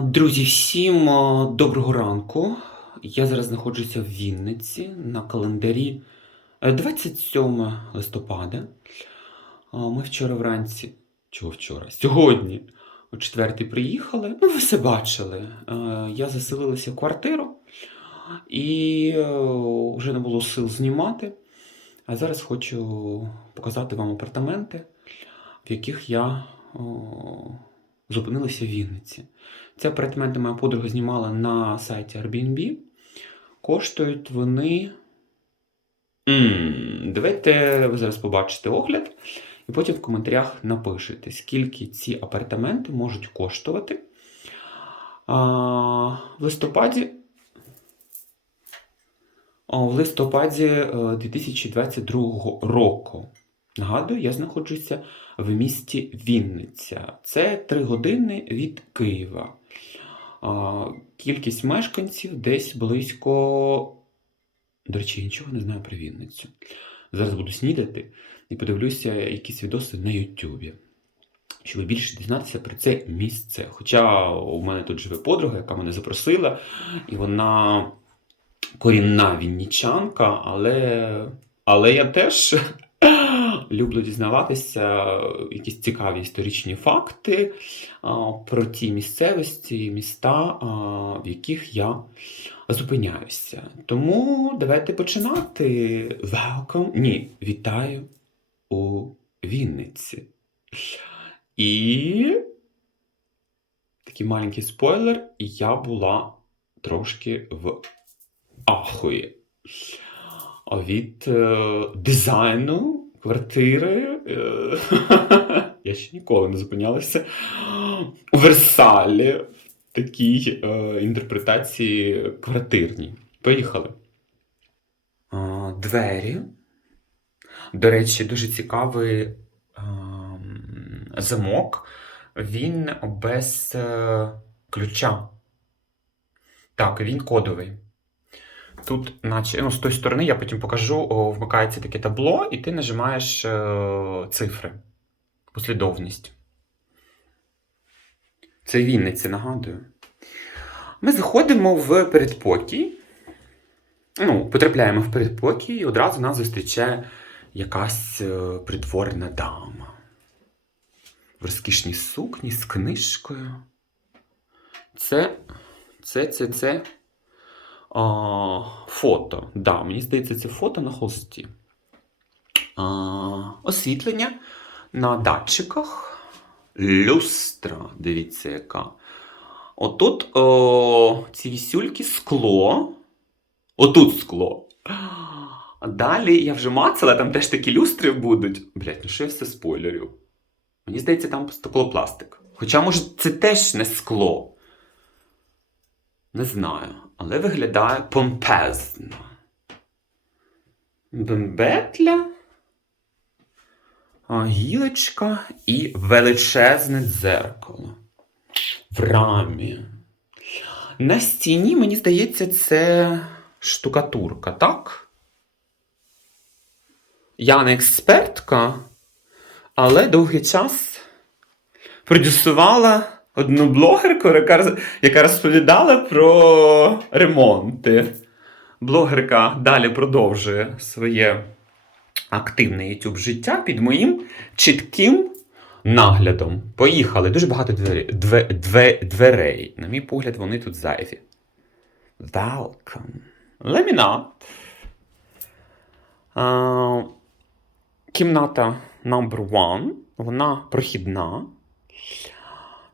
Друзі, всім доброго ранку. Я зараз знаходжуся в Вінниці на календарі е, 27 листопада. Ми вчора вранці, чого вчора? Сьогодні о 4 приїхали. Ну, ви все бачили. Е, Я заселилася в квартиру і е, вже не було сил знімати. А зараз хочу показати вам апартаменти, в яких я о, зупинилася в Вінниці. Ці апартаменти моя подруга знімала на сайті Airbnb. Коштують вони. М, Давайте ви зараз побачите огляд, і потім в коментарях напишете, скільки ці апартаменти можуть коштувати. А, в листопаді. В листопаді е, 2022 року. Нагадую, я знаходжуся в місті Вінниця. Це 3 години від Києва. Кількість мешканців десь близько. До речі, я нічого не знаю про Вінницю. Зараз буду снідати і подивлюся якісь відоси на Ютубі, щоб більше дізнатися про це місце. Хоча у мене тут живе подруга, яка мене запросила, і вона корінна віннічанка, але, але я теж люблю дізнаватися якісь цікаві історичні факти про ті місцевості, міста, в яких я зупиняюся. Тому давайте починати. Welcome. Ні, вітаю у Вінниці. І такий маленький спойлер, я була трошки в ахуї від е, дизайну квартири. Е, я ще ніколи не зупинялася у Версалі в такій е, інтерпретації квартирній. Поїхали. Двері. До речі, дуже цікавий ем, замок. Він без е, ключа. Так, він кодовий. Тут, наче, ну, з тої сторони, я потім покажу, вмикається таке табло, і ти нажимаєш е, цифри, послідовність. Це Вінниця, нагадую. Ми заходимо в передпокій. Ну, потрапляємо в передпокій, і одразу нас зустрічає якась е, придворна дама. В розкішній сукні з книжкою. Це, це, це, це а, фото. Да, мені здається, це фото на холсті. А, освітлення на датчиках. Люстра, дивіться, яка. Отут о, ці вісюльки скло. Отут скло. Далі я вже мацала, там теж такі люстри будуть. Блять, ну що я все спойлерю? Мені здається, там стеклопластик. Хоча, може, це теж не скло. Не знаю, але виглядає помпезно. Бембетля, гілочка і величезне дзеркало. В рамі. На стіні, мені здається, це штукатурка, так? Я не експертка, але довгий час продюсувала одну блогерку, яка, яка розповідала про ремонти. Блогерка далі продовжує своє активне YouTube життя під моїм чітким наглядом. Поїхали. Дуже багато двері, две, две, дверей. На мій погляд, вони тут зайві. Welcome. Ламінат. Кімната number one. Вона прохідна.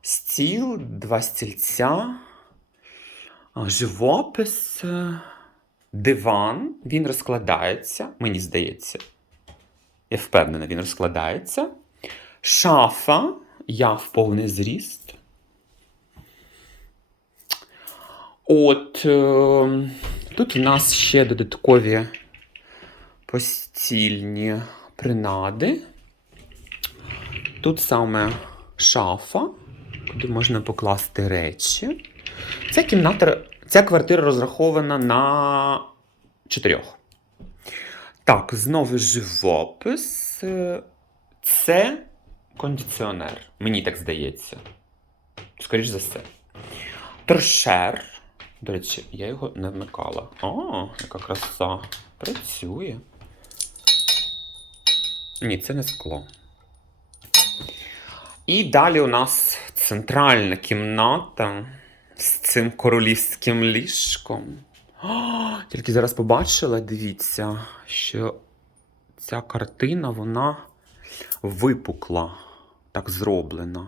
Стіл, два стільця, живопис, е, диван. Він розкладається, мені здається. Я впевнена, він розкладається. Шафа. Я в повний зріст. От е, тут у нас ще додаткові постільні принади. Тут саме шафа, куди можна покласти речі. Ця кімната, ця квартира розрахована на чотирьох. Так, знову живопис. Це кондиціонер. Мені так здається. Скоріш за все. Торшер. До речі, я його не вмикала. О, яка краса. Працює. Ні, це не скло. І далі у нас центральна кімната з цим королівським ліжком. О, тільки зараз побачила, дивіться, що ця картина, вона випукла, так зроблена,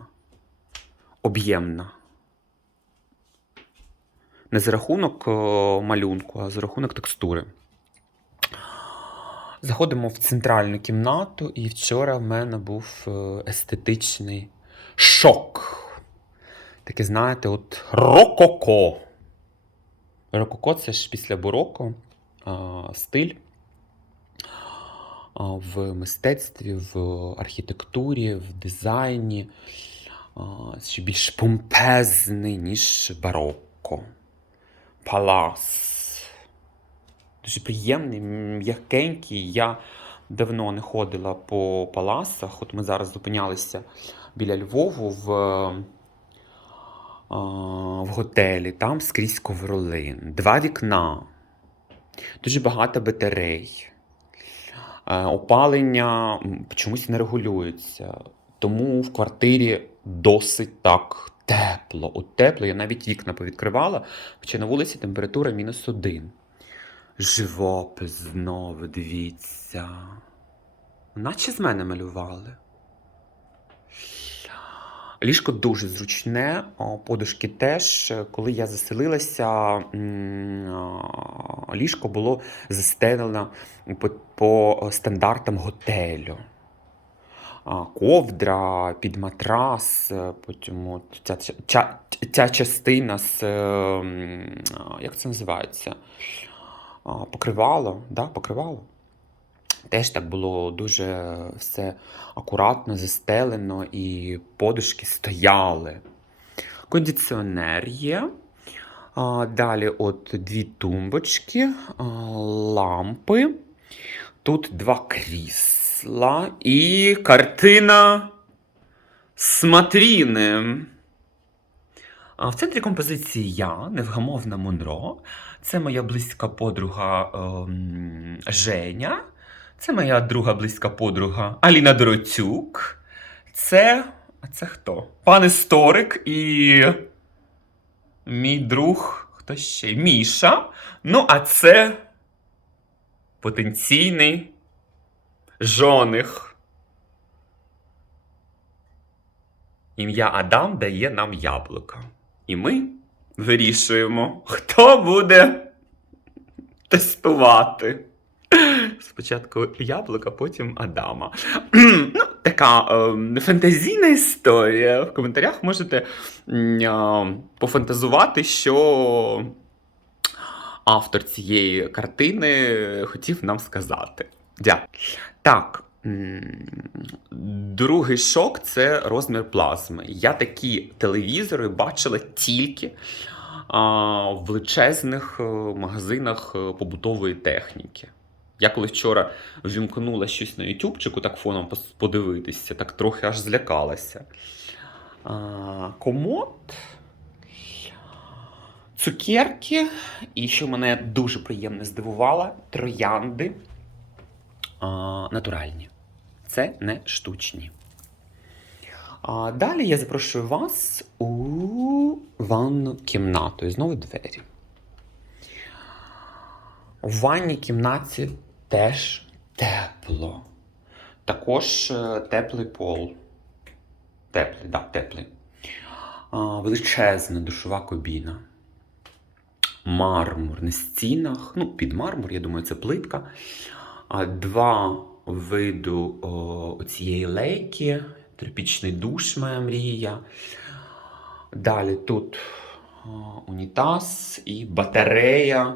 об'ємна. Не за рахунок е, малюнку, а за рахунок текстури. Заходимо в центральну кімнату, і вчора в мене був е, естетичний шок. Таке, знаєте, от рококо. Рококо це ж після бароко стиль в мистецтві, в архітектурі, в дизайні. Ще більш помпезний, ніж барокко. Палас. Дуже приємний, м'якенький. Я давно не ходила по паласах. От ми зараз зупинялися біля Львову в, в готелі. Там скрізь ковролин, два вікна, дуже багато батарей. Е, Опалення чомусь не регулюється. Тому в квартирі досить так тепло. От тепло, я навіть вікна повідкривала, хоча на вулиці температура мінус один. Живопис знову, дивіться. Наче з мене малювали. Ліжко дуже зручне, подушки теж. Коли я заселилася, ліжко було застелено по, стандартам готелю. Ковдра, під матрас, е, потім от ця, ця, ця частина з. Як це називається? Покривало, да, покривало. Теж так було дуже все акуратно застелено, і подушки стояли. Кондиціонер є. Далі от дві тумбочки, лампи. Тут два крісла і картина Смотріни. А В центрі композиції я, невгамовна Монро. Це моя близька подруга ем, Женя. Це моя друга близька подруга Аліна Дороцюк. Це. А це хто? Пан історик і. Мій друг. Хто ще? Міша. Ну, а це потенційний жоних. Ім'я Адам дає нам яблука. І ми вирішуємо, хто буде тестувати. Спочатку яблука, потім Адама. ну, така е, фантазійна історія. В коментарях можете а, пофантазувати, що автор цієї картини хотів нам сказати. Дякую. Так. Другий шок це розмір плазми. Я такі телевізори бачила тільки а, в величезних е, магазинах е, побутової техніки. Я коли вчора вімкнула щось на ютубчику, так фоном подивитися, так трохи аж злякалася. А, комод, цукерки, і що мене дуже приємно здивувало, троянди натуральні. Це не штучні. А далі я запрошую вас у ванну кімнату. І знову двері. У ванній кімнаті теж тепло. Також е, теплий пол. Теплий, да, теплий. А, величезна душова кабіна. Мармур на стінах. Ну, під мармур, я думаю, це плитка. Два виду о, цієї лейки. Тропічний душ моя мрія. Далі тут о, унітаз і батарея.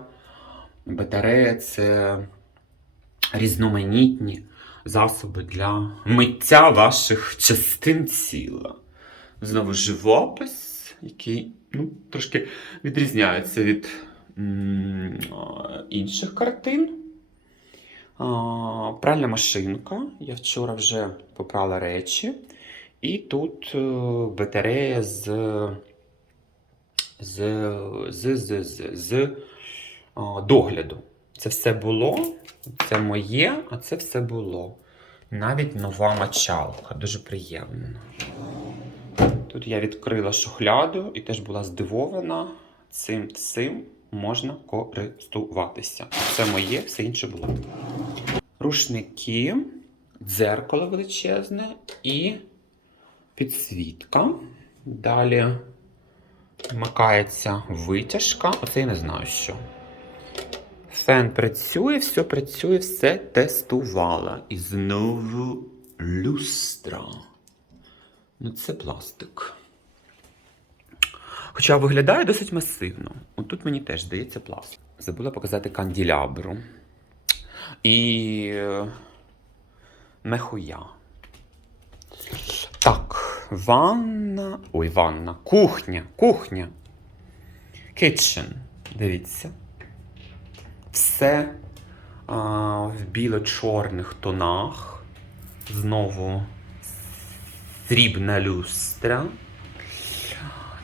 Батарея це різноманітні засоби для миття ваших частин тіла. Знову живопис, який ну, трошки відрізняється від інших картин. Пральна машинка. Я вчора вже попрала речі. І тут е, батарея з, з, з, з, з, з догляду. Це все було, це моє, а це все було. Навіть нова мочалка, дуже приємно. Тут я відкрила шухляду і теж була здивована цим всім можна користуватися. Це моє, все інше було. Рушники, дзеркало величезне і підсвітка. Далі вмикається витяжка. Оце я не знаю що. Фен працює, все працює, все тестувала. І знову люстра. Ну, це пластик. Хоча виглядає досить масивно. Отут мені теж здається пластик. Забула показати канділябру. І е, мехуя. Так, ванна. Ой, ванна. Кухня. Кухня. Kitchen. Дивіться. Все а, в біло-чорних тонах. Знову срібна люстра.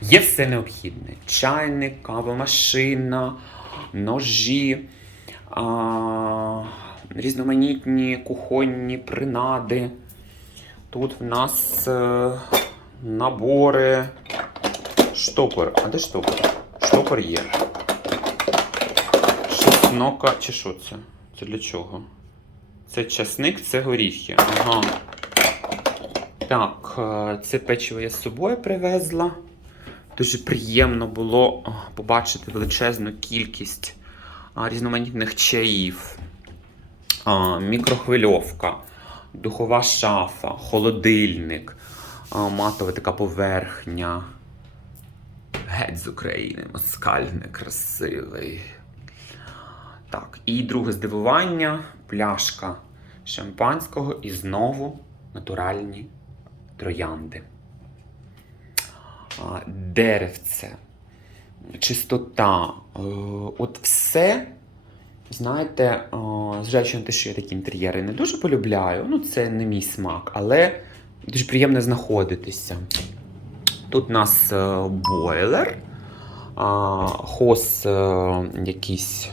Є все необхідне: чайник, кавомашина, ножі, а, різноманітні кухонні принади. Тут в нас е, набори. Штопор. А де штопор? Штопор є. Чеснока. Чи що це? Це для чого? Це часник, це горіхи. Ага. Так, е, це печиво я з собою привезла. Дуже приємно було побачити величезну кількість різноманітних чаїв, мікрохвильовка, духова шафа, холодильник, матова така поверхня. Геть з України, москальний, красивий. Так, і друге здивування пляшка шампанського і знову натуральні троянди. Деревце, чистота. е, От все, знаєте, е, зважаючи на те, що я такі інтер'єри не дуже полюбляю, ну це не мій смак, але дуже приємно знаходитися. Тут у нас е, бойлер, хос якісь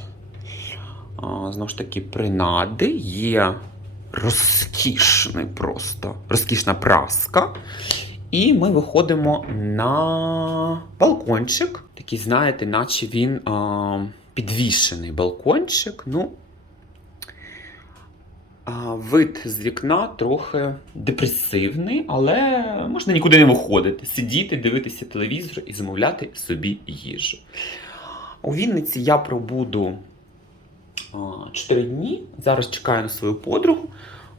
знову ж таки принади, є розкішний просто, розкішна праска. І ми виходимо на балкончик. Такий, знаєте, наче він а, підвішений балкончик. Ну, а, вид з вікна трохи депресивний, але можна нікуди не виходити, сидіти, дивитися телевізор і замовляти собі їжу. У Вінниці я пробуду 4 дні. Зараз чекаю на свою подругу.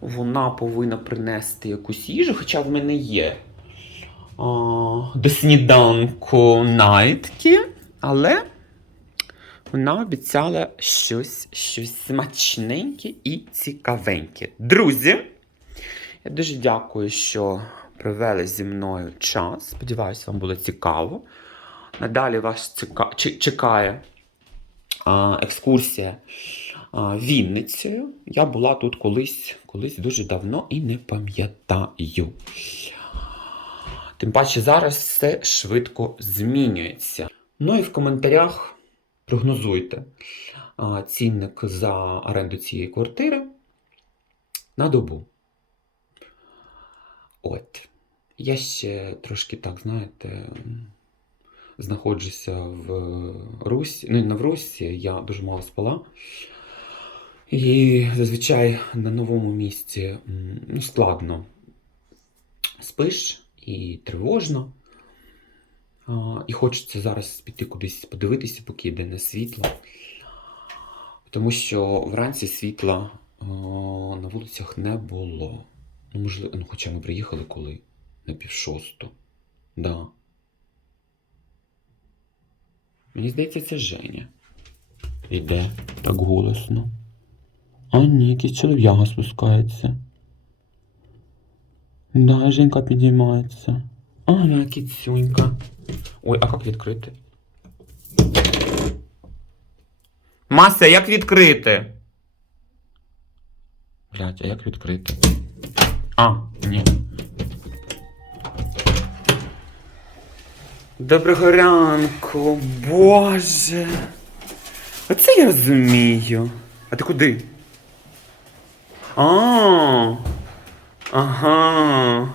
Вона повинна принести якусь їжу, хоча в мене є а, до сніданку найтки, але вона обіцяла щось, щось смачненьке і цікавеньке. Друзі, я дуже дякую, що провели зі мною час. Сподіваюсь, вам було цікаво. Надалі вас ціка... чекає а, екскурсія а, Вінницею. Я була тут колись, колись дуже давно і не пам'ятаю. Тим паче зараз все швидко змінюється. Ну і в коментарях прогнозуйте цінник за оренду цієї квартири на добу. От. Я ще трошки так, знаєте, знаходжуся в Русі, ну не в Русі, я дуже мало спала. І зазвичай на новому місці ну, складно спиш і тривожно. І хочеться зараз піти кудись подивитися, поки йде на світло. Тому що вранці світла на вулицях не було. Ну, можливо, ну, хоча ми приїхали коли? На пів шосту. Да. Мені здається, це Женя. Іде так голосно. А ні, якийсь чолов'яга спускається. Да, Женька підіймається. А, на кіцюнька. Ой, а як відкрити? Мася, як відкрити? Блять, а як відкрити? А, ні. Доброго ранку, Боже. Оце я розумію. А ти куди? А. Ага.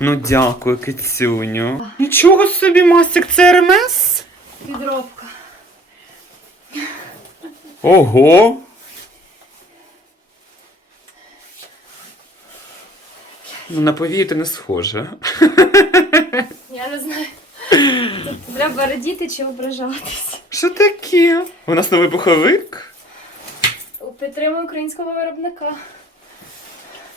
Ну дякую, кицюню. Нічого собі, Масик, це РМС? Підробка. Ого. Ну, на повію ти не схоже. Я не знаю. Тут треба радіти чи ображатись. Що таке? У нас новий пуховик? Підтримую українського виробника.